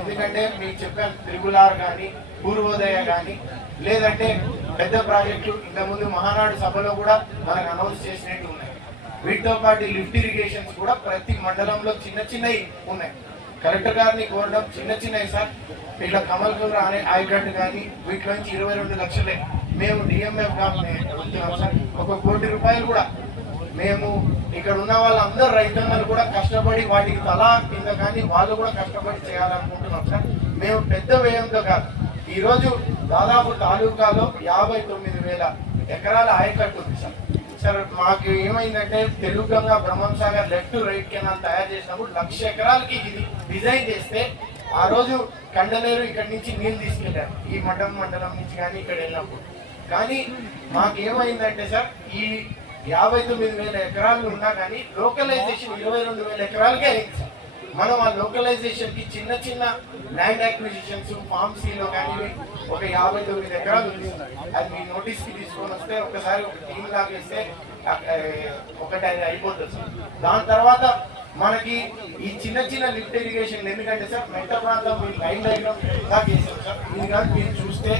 ఎందుకంటే మీకు చెప్పాను త్రిపులార్ కానీ పూర్వోదయ కానీ లేదంటే పెద్ద ప్రాజెక్టులు ఇంతకుముందు మహానాడు సభలో కూడా మనకు అనౌన్స్ చేసినట్టు ఉన్నాయి. వీటితో పాటు లిఫ్ట్ ఇరిగేషన్స్ కూడా ప్రతి మండలంలో చిన్న చిన్నవి ఉన్నాయి. కలెక్టర్ గారిని కోరడం చిన్న చిన్నవి సార్, ఇట్లా కమల్పూర్ అనే ఆయకట్టు కానీ వీటిలో నుంచి 22 లక్షలే మేము డిఎంఎఫ్ గా ఉంటున్నాం సార్. 1 కోటి రూపాయలు కూడా మేము ఇక్కడ ఉన్న వాళ్ళందరూ రైతన్నలు కూడా కష్టపడి వాటికి తలా కింద కానీ వాళ్ళు కూడా కష్టపడి చేయాలనుకుంటున్నాం సార్. మేము పెద్ద వ్యయంతో కాదు, ఈరోజు దాదాపు తాలూకాలో 59,000 ఎకరాల ఆయకట్టు ఉంది సార్. సార్ మాకు ఏమైందంటే తెలుగుగంగా బ్రహ్మంసాగర్ లెఫ్ట్ రైట్ కెనాల్ తయారు చేసినప్పుడు 1,00,000 ఎకరాలకి ఇది డిజైన్ చేస్తే ఆ రోజు కండలేరు ఇక్కడి నుంచి నీళ్ళు తీసుకెళ్లారు ఈ మండలం నుంచి కానీ ఇక్కడ వెళ్ళినప్పుడు. కానీ మాకేమైందంటే సార్ ఈ 59,000 ఎకరాలు ఉన్నా కానీ లోకలైజేషన్ 22,000 ఎకరాలకే అయింది సార్. మనం ఆ లోకలైజేషన్ కి చిన్న చిన్న ల్యాండ్ అక్విజిషన్స్ ఫార్మ్ సీలో కానీ ఒక 59 ఎకరాలు ఉంది. అది మీ నోటీస్ కి తీసుకొని వస్తే ఒకసారి ఒక టీం లాగేస్తే ఒకటి అది అయిపోతుంది సార్. దాని తర్వాత మనకి ఈ చిన్న చిన్న లిఫ్ట్ ఇరిగేషన్ ఎందుకంటే సార్ మెట్ట ప్రాంతం లైన్ డయాగ్రామ్ చేసాం సార్. ఇది కానీ మీరు చూస్తే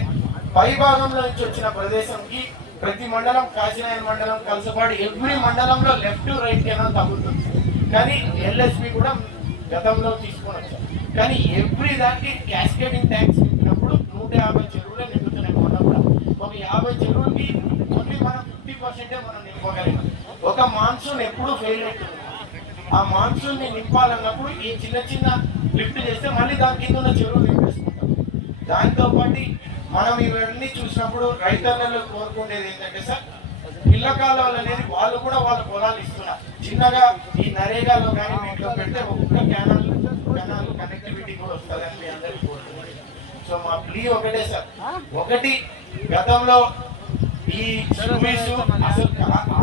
పై భాగంలో నుంచి వచ్చిన ప్రదేశంకి ప్రతి మండలం కాశీనాయన మండలం కలసపాడు ఎవ్రీ మండలంలో లెఫ్ట్ రైట్ కెనాల్ తగ్గుతుంది. కానీ ఎల్ఎస్పి కూడా గతంలో తీసుకొని వచ్చారు. కానీ ఎవ్రీ దానికి క్యాస్కేడింగ్ ట్యాంక్స్ నింపినప్పుడు 150 చెరువులే నింపుతున్నాయి. మొన్న కూడా ఒక 50 చెరువులకి ఓన్లీ మనం 50% మనం నింపగలిగాం. ఒక మాన్సూన్ ఎప్పుడు ఫెయిల్ అవుతుంది. ఆ మాన్సూన్ ని నింపాలన్నప్పుడు ఈ చిన్న చిన్న లిఫ్ట్ చేస్తే మళ్ళీ దాని కింద ఉన్న చెరువులు నింపేసుకుంటాం. దాంతో పాటు మనం ఇవన్నీ చూసినప్పుడు రైతన్నలు కోరుకునేది ఏంటంటే సార్ పిల్ల కాలువలు అనేది వాళ్ళు కూడా వాళ్ళ పొలాలు ఇస్తున్నారు. చిన్నగా ఈ నరేగాలో కానీ మీట్లో పెడితే ఒక్క కెనాల్ కనెక్టివిటీ కూడా వస్తుందని మీ అందరికీ కోరుకుంటున్నాను. సో మా ప్లీ ఒకటే సార్, ఒకటి గతంలో ఈ సర్వీసు అసలు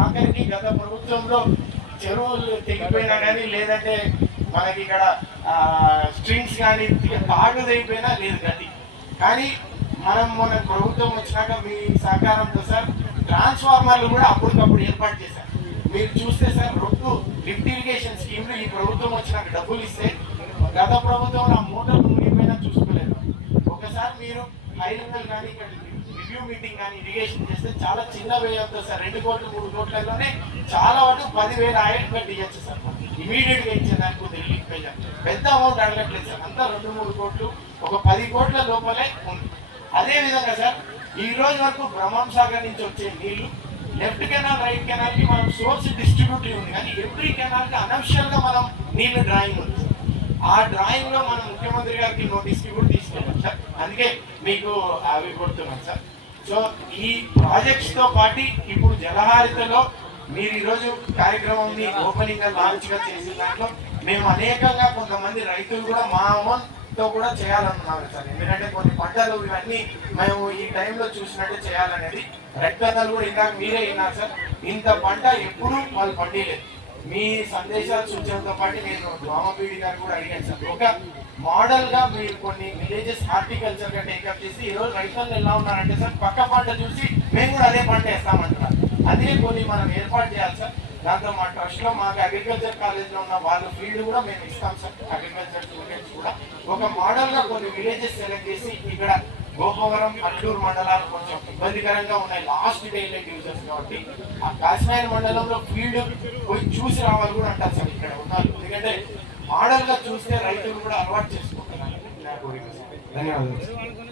ఆఖరికి గత ప్రభుత్వంలో చెరువులు తెగిపోయినా కానీ లేదంటే మనకి ఇక్కడ స్ట్రింగ్స్ కానీ తాడు తెగిపోయినా లేదు గది. కానీ మన ప్రభుత్వం వచ్చినాక మీ సహకారంతో సార్ ట్రాన్స్ఫార్మర్లు కూడా అప్పటికప్పుడు ఏర్పాటు చేశారు. మీరు చూస్తే సార్ 2 లిఫ్ట్ ఇరిగేషన్ స్కీమ్లు ఈ ప్రభుత్వం వచ్చినాక డబ్బులు ఇస్తే గత ప్రభుత్వం ఆ మోటార్ మునిగిపోయినా చూసుకోలేదు. ఒకసారి మీరు హై లెవెల్ కానీ ఇక్కడ రివ్యూ మీటింగ్ కానీ ఇరిగేషన్ చేస్తే చాలా చిన్న వ్యయంతో సార్ 2 కోట్లు 3 కోట్లలోనే చాలా వరకు 10,000 ఆయట్ కట్టి ఇవ్వచ్చు సార్. ఇమీడియట్ గా ఇచ్చేదానికి కొద్దిగా పెద్ద అమౌంట్ అడగట్లేదు సార్. అంతా 2-3 కోట్లు ఒక 10 కోట్ల లోపలే ఉంది. అదే విధంగా సార్ ఈ రోజు వరకు బ్రహ్మంసాగర్ నుంచి వచ్చే నీళ్లు లెఫ్ట్ కెనాల్ రైట్ కెనాల్ కి మనం సోర్స్ డిస్ట్రిబ్యూటరీ ఉంది. కానీ ఎవ్రీ కెనాల్ కి అనఫిషియల్ గా మనం నీళ్లు డ్రాయింగ్ ఉంది. ఆ డ్రాయింగ్ లో మనం ముఖ్యమంత్రి గారికి నోటీస్ కి కూడా తీసుకెళ్ళాం సార్. అందుకే మీకు అవి కొడుతున్నాం సార్. సో ఈ ప్రాజెక్ట్స్ తో పాటు ఇప్పుడు జలహారితలో మీరు ఈరోజు కార్యక్రమం ఓపెనింగ్ గా లాంచ్ గా చేసిన దాంట్లో మేము అనేకంగా కొంతమంది రైతులు కూడా మా అమౌంట్ తో కూడా చేయాలనుకున్నాం సార్. ఎందుకంటే కొన్ని పంటలు ఇవన్నీ మేము ఈ టైంలో చూసినట్టు చేయాలనేది రైతన్నలు కూడా ఇందాక మీరే విన్నారు సార్. ఇంత పంట ఎప్పుడూ వాళ్ళు పండిలేదు. మీ సందేశాలు సూచనతో పాటు నేను రామపీడి గారు కూడా అడిగాను సార్. ఒక మోడల్ గా మీరు కొన్ని విలేజెస్ హార్టికల్చర్ గా టేకప్ చేసి ఈ రోజు రైతులు ఎలా ఉన్నారంటే సార్ పక్క పంట చూసి మేము కూడా అదే పంట వేస్తామంటున్నారు. అదే కొన్ని మనం ఏర్పాటు చేయాలి సార్. దాంతో మా ట్రస్ట్ లో మాకు అగ్రికల్చర్ కాలేజ్ లో ఉన్న వాళ్ళ ఫీల్డ్ కూడా మేము ఇస్తాం సార్. అగ్రికల్చర్ స్టూడెంట్స్ కూడా ఒక మోడల్ గా కొన్ని విలేజెస్ సెలెక్ట్ చేసి ఇక్కడ గోపవరం అల్లూరు మండలాలు కొంచెం ఇబ్బందికరంగా ఉన్నాయి లాస్ట్ డైలైట్ యూజర్స్ కాబట్టి ఆ కాశ్మీర్ మండలంలో ఫీల్డ్ పోయి చూసి రావాలి కూడా అంటారు సార్ ఇక్కడ ఉన్నారు. ఎందుకంటే మోడల్ గా చూస్తే రైతులు కూడా అలవాటు చేసుకుంటున్నారు. ధన్యవాదాలు.